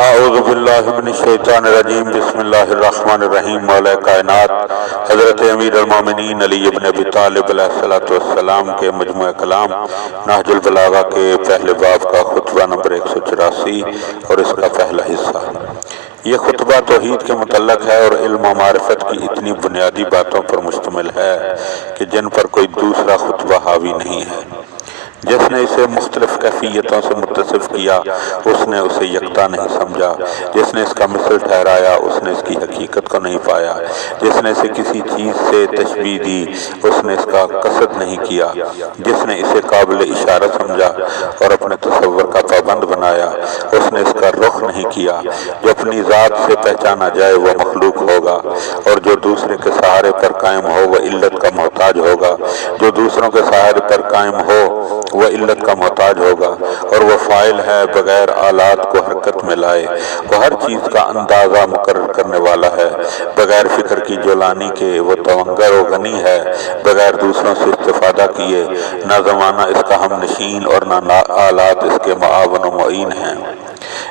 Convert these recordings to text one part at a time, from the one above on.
اعوذ باللہ من الشیطان الرجیم بسم اللہ الرحمن الرحیم مولا کائنات حضرت امیر المومنین علی ابن ابی طالب علیہ السلام کے مجموعہ کلام نہج البلاغہ کے پہلے باب کا خطبہ نمبر 184 اور اس کا پہلا حصہ۔ یہ خطبہ توحید کے متعلق ہے اور علم و معرفت کی اتنی بنیادی باتوں پر مشتمل ہے کہ جن پر کوئی دوسرا خطبہ حاوی نہیں ہے۔ جس نے اسے مختلف کیفیتوں سے متصف کیا اس نے اسے یکتا نہیں سمجھا، جس نے اس کا مثل ٹھہرایا اس نے اس کی حقیقت کو نہیں پایا، جس نے اسے کسی چیز سے تشبیہ دی اس نے اس کا قصد نہیں کیا، جس نے اسے قابل اشارہ سمجھا اور اپنے تصور کا پابند بنایا اس نے اس کا رخ نہیں کیا۔ جو اپنی ذات سے پہچانا جائے وہ مخلوق ہوگا اور جو دوسرے کے سہارے پر قائم ہو وہ علت کا محتاج ہوگا، جو دوسروں کے سہارے پر قائم ہو وہ علت کا محتاج ہوگا، اور وہ فاعل ہے بغیر آلات کو حرکت میں لائے، وہ ہر چیز کا اندازہ مقرر کرنے والا ہے، بغیر فکر کی جولانی کے وہ توانگر و غنی ہے، بغیر دوسروں سے استفادہ کیے، نہ زمانہ اس کا ہم نشین اور نہ آلات اس کے معاون و معین ہیں۔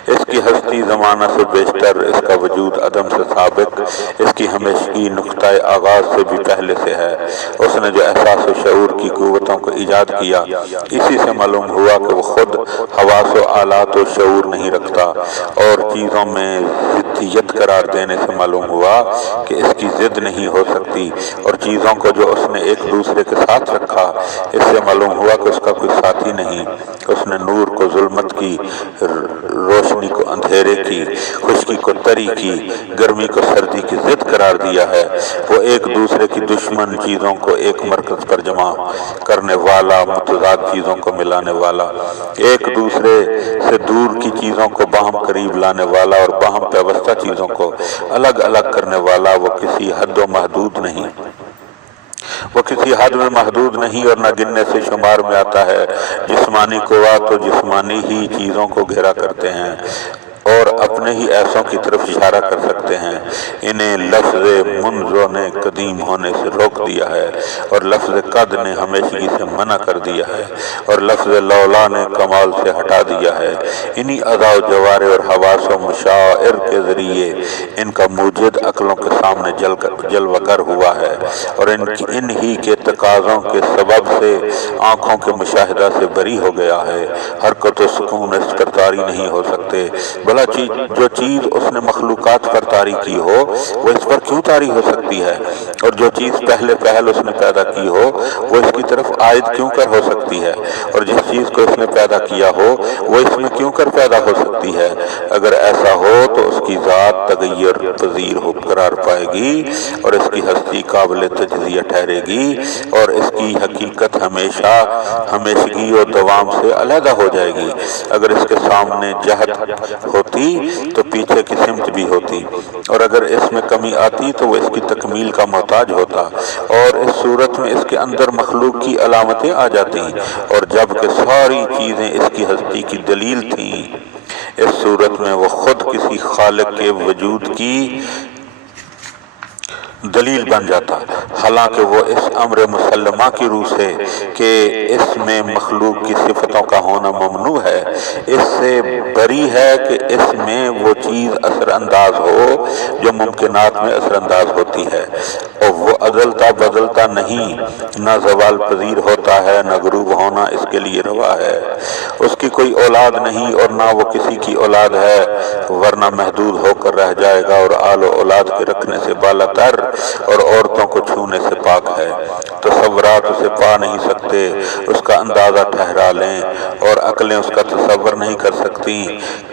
اس کی ہستی زمانہ سے بیشتر، اس کا وجود عدم سے سابق، اس کی ہمیشگی نقطہ آغاز سے بھی پہلے سے ہے۔ اس نے جو احساس و شعور کی قوتوں کو ایجاد کیا اسی سے معلوم ہوا کہ وہ خود حواس و آلات و شعور نہیں رکھتا، اور چیزوں میں ضدیت قرار دینے سے معلوم ہوا کہ اس کی ضد نہیں ہو سکتی، اور چیزوں کو جو اس نے ایک دوسرے کے ساتھ رکھا اس سے معلوم ہوا کہ اس کا کوئی ساتھی نہیں۔ اس نے نور کو ظلمت کی، روشنی کو اندھیرے کی، خشکی کو تری کی، گرمی کو سردی کی ضد قرار دیا ہے۔ وہ ایک دوسرے کی دشمن چیزوں کو ایک مرکز پر جمع کرنے والا، متضاد چیزوں کو ملانے والا، ایک دوسرے سے دور کی چیزوں کو باہم قریب لانے والا اور باہم پیوستہ چیزوں کو الگ الگ کرنے والا، وہ کسی حد و محدود نہیں، وہ کسی حد میں محدود نہیں اور نہ گننے سے شمار میں آتا ہے۔ جسمانی قوا تو جسمانی ہی چیزوں کو گھیرا کرتے ہیں اور اپنے ہی ایسوں کی طرف اشارہ کر سکتے ہیں۔ انہیں لفظ منذ نے قدیم ہونے سے روک دیا ہے اور لفظ قد نے ہمیشگی سے منع کر دیا ہے اور لفظ لولا نے کمال سے ہٹا دیا ہے۔ انہی اعضاء و جوارح اور حواس و مشاعر کے ذریعے ان کا موجد عقلوں کے سامنے جلوہ گر ہوا ہے، اور انہی کے تقاضوں کے سبب سے آنکھوں کے مشاہدہ سے بری ہو گیا ہے۔ حرکت و سکون اس پر طاری نہیں ہو سکتے، بھلا جو چیز اس نے مخلوقات پر طاری کی ہو وہ اس پر کیوں طاری ہو سکتی ہے، اور جو چیز پہلے پہل اس نے پیدا کی ہو وہ اس کی طرف عائد کیوں کر ہو سکتی ہے، اور جس چیز کو اس نے پیدا کیا ہو وہ اس میں کیوں کر پیدا ہو سکتی ہے۔ اگر ایسا ہو تو اس کی ذات تغیر پذیر ہو قرار پائے گی اور اس کی ہستی قابل تجزیہ ٹھہرے گی، اور اس کی حقیقت ہمیشہ ہمیشگی و دوام سے علیحدہ ہو جائے گی۔ اگر اس کے سامنے جہت ہوتی تو پیچھے کی سمت بھی ہوتی، اور اگر اس میں کمی آتی تو وہ اس کی تکمیل کا محتاج ہوتا، اور اس صورت میں اس کے اندر مخلوق کی علامتیں آ جاتی، اور جب کہ ساری چیزیں اس کی ہستی کی دلیل تھیں اس صورت میں وہ خود کسی خالق کے وجود کی دلیل بن جاتا، حالانکہ وہ اس امر مسلمہ کی روح سے کہ اس میں مخلوق کی صفتوں کا ہونا ممنوع ہے، اس سے بری ہے کہ اس میں وہ چیز اثر انداز ہو جو ممکنات میں اثر انداز ہوتی ہے، اور وہ عدلتا بدلتا نہیں، نہ زوال پذیر ہوتا ہے، نہ غروب ہونا اس کے لیے روا ہے۔ اس کی کوئی اولاد نہیں اور نہ وہ کسی کی اولاد ہے، ورنہ محدود ہو کر رہ جائے گا اور آل و اولاد کے رکھنے سے بالا تر اور عورتوں کو چھونے سے پاک ہے۔ تصورات اسے پا نہیں سکتے، اس کا اندازہ ٹھہرا لیں، اور عقلیں اس کا تصور نہیں کر سکتی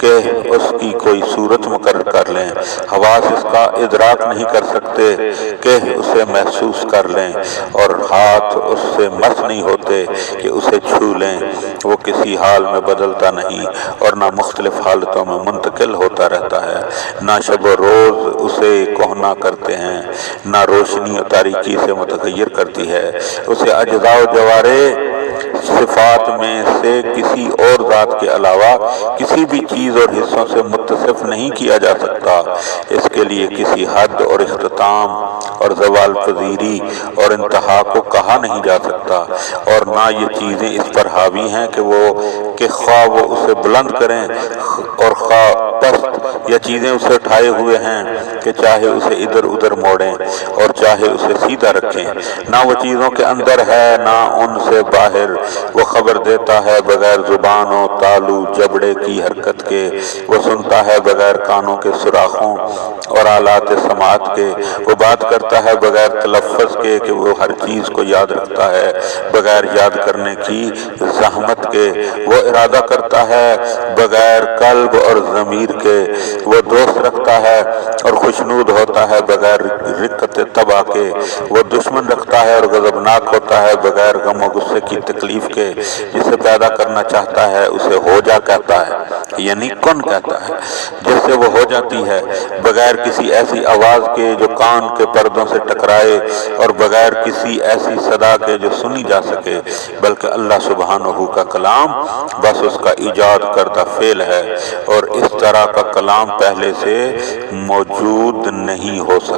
کہ اس کی کوئی صورت مقرر کر لیں، حواس اس کا ادراک نہیں کر سکتے کہ اسے محسوس کر لیں، اور ہاتھ اس سے مس نہیں ہوتے کہ اسے چھو لیں۔ وہ کسی حال میں بدلتا نہیں اور نہ مختلف حالتوں میں منتقل ہوتا رہتا ہے، نہ شب و روز اسے کہنا کرتے ہیں، نہ روشنی و تاریکی سے متغیر کرتی ہے۔ اسے اجزاء و جوارح صفات میں سے کسی اور ذات کے علاوہ کسی بھی چیز اور حصوں سے متصف نہیں کیا جا سکتا۔ اس کے لیے کسی حد اور اختتام اور زوال پذیری اور انتہا کو کہا نہیں جا سکتا، اور نہ یہ چیزیں اس پر حاوی ہیں کہ وہ کہ خواہ وہ اسے بلند کریں اور خواہ پست، یا چیزیں اسے اٹھائے ہوئے ہیں کہ چاہے اسے ادھر ادھر موڑیں اور چاہے اسے سیدھا رکھیں، نہ وہ چیزوں کے اندر ہے نہ ان سے باہر، وہ خبر دیتا ہے بغیر زبان و تالو جبڑے کی حرکت کے، وہ سنتا ہے بغیر کانوں کے سوراخوں اور آلات سماعت کے، وہ بات کرتا ہے بغیر تلفظ کے کہ وہ ہر چیز کو یاد رکھتا ہے بغیر یاد کرنے کی زحمت کے، وہ ارادہ کرتا ہے بغیر قلب اور ضمیر کے، وہ دوست رکھتا ہے اور خوشنود ہوتا ہے بغیر رقت طبع کے، وہ دشمن رکھتا ہے اور غضبناک ہوتا ہے بغیر غم و غصے کی تکلیف کے، جسے پیدا کرنا چاہتا ہے اسے ہو جا کہتا ہے، یعنی کن کہتا ہے، جس سے وہ ہو جاتی ہے بغیر کسی ایسی آواز کے جو کان کے پردوں سے ٹکرائے اور بغیر کسی ایسی صدا کے جو سنی جا سکے، بلکہ اللہ سبحانہ کا کلام بس اس کا ایجاد کردہ فعل ہے، اور اس طرح کا کلام پہلے سے موجود نہیں ہو سکتا۔